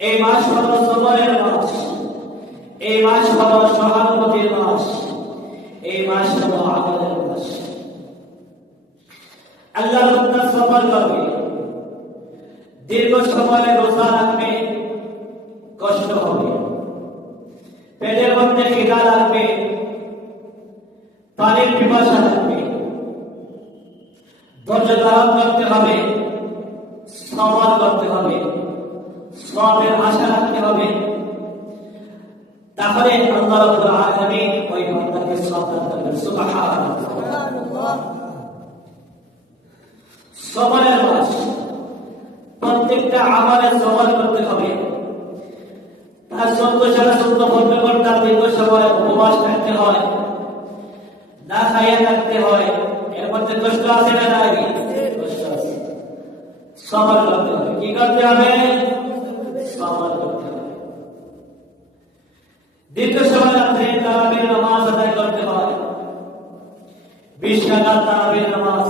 এই মাস হলো সবরের মাস। এই মাস হলো সহানুভূতির মাস। এই মাস হলো আমলের মাস। আল্লাহ বান্দা সবর করবে। দীর্ঘ সময় রোজা রাখবে, কষ্ট হবে। পেটের মধ্যে খিদা লাগবে, পানির পিপাসা লাগবে। ধৈর্য ধারণ করতে হবে সবর করতে হবে। সবের আশা রাখতে হবে। তাহলে আল্লাহ রাব্বুল আলামিন ওই বান্দাকে সব করবেন। সুবহানাল্লাহ। সবরের মাস প্রত্যেকটা আমলে সবর করতে হবে। তার সত্য ছাড়া সত্য বলতে বলতে দীর্ঘ সময় উপবাস থাকতে হয় না খাইয়ে থাকতে হয়। এর মধ্যে কষ্ট আছে না নাই কষ্ট আছে। সবর করতে হবে। কি করতে হবে? সবর করতে হবে দীর্ঘ সময় রাত্রে তারাবির নামাজ আদায় করতে হয়। বিশ রাকাত তারাবির নামাজ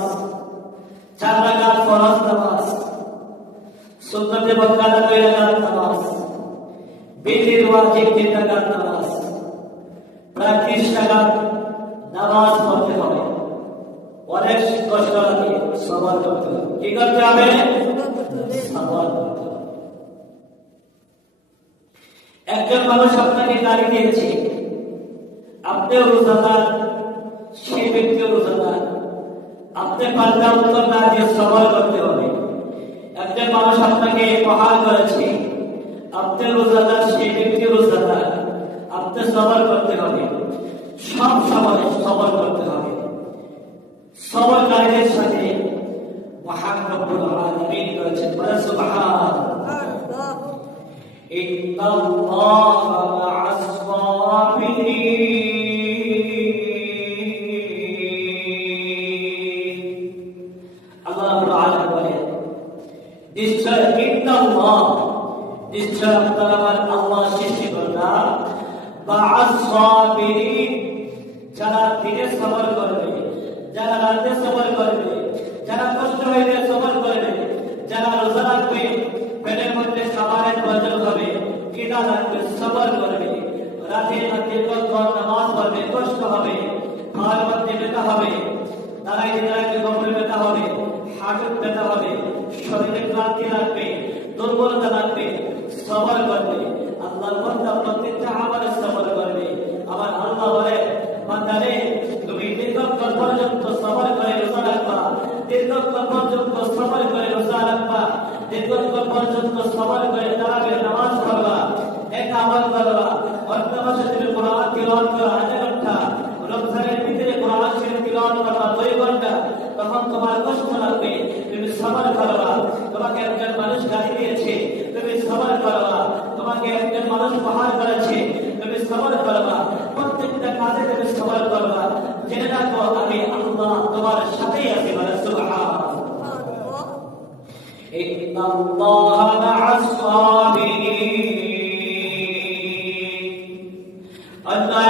চার রাকাত ফরজ নামাজ সুন্নতে বদকাতা দুই রাকাত নামাজ বিধির ওয়াজিব তিন রাকাত নামাজ প্রায় ত্রিশ রাকাত নামাজ পড়তে হবে। অনেক কষ্ট লাগে সবর করতে। হবে? কি করতে হবে। একজন মানুষ আপনাকে গাড়ি দিয়েছে, আপনিও রোজাদার, সেই ব্যক্তিও রোজাদার। আপনি পাল্টা উত্তর না দিয়ে সবর করতে হবে। একজন মানুষ আপনাকে প্রহার করেছে, আপনি রোজাদার, সেই ব্যক্তি রোজাদার। আপনি সবর করতে হবে। সব সময় সবর করতে হবে। আমার আল্লাহ বা'আস সাবিরিন যারা দিনে সবর করবে, যারা রাতে করবে, যারা কষ্ট হইলে সবর করবে, যারা রোজা রাখবে, পেটের মধ্যে খাবারের প্রয়োজন হবে, কিনা লাগবে সবর করবে রাতে রাতে কখন নামাজ পড়বে, কষ্ট হবে, খাওয়ার মধ্যে পর্যন্ত সবর করে রোজা রাখবা, দীর্ঘক্ষণ পর্যন্ত করে রোজা রাখবা, দীর্ঘক্ষণ পর্যন্ত সবর করে তারাবির নামাজ পড়বা, এক আমল করবা। মাসে তুমি কোরআন তিলাওয়াত করো আধা ঘন্টা রমজানের ভিতরে কোরআন শরীফ তিলাওয়াত করবা দুই ঘন্টা তখন তোমার কষ্ট লাগবে তুমি সবর করবা তোমাকে একজন মানুষ গালি দিয়েছে তুমি সবর করবা তোমাকে একজন মানুষ প্রহার করেছে তুমি সবর করবা প্রত্যেকটা কাজে তুমি সবর করবা জেনে রাখো আমি আল্লাহ তোমার সাথেই আছি মানে সুবহান إن الله مع الصابرين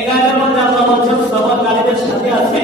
এগারো মধ্যে আল্লাহ বলছেন সবার নারীদের সাথে আছে।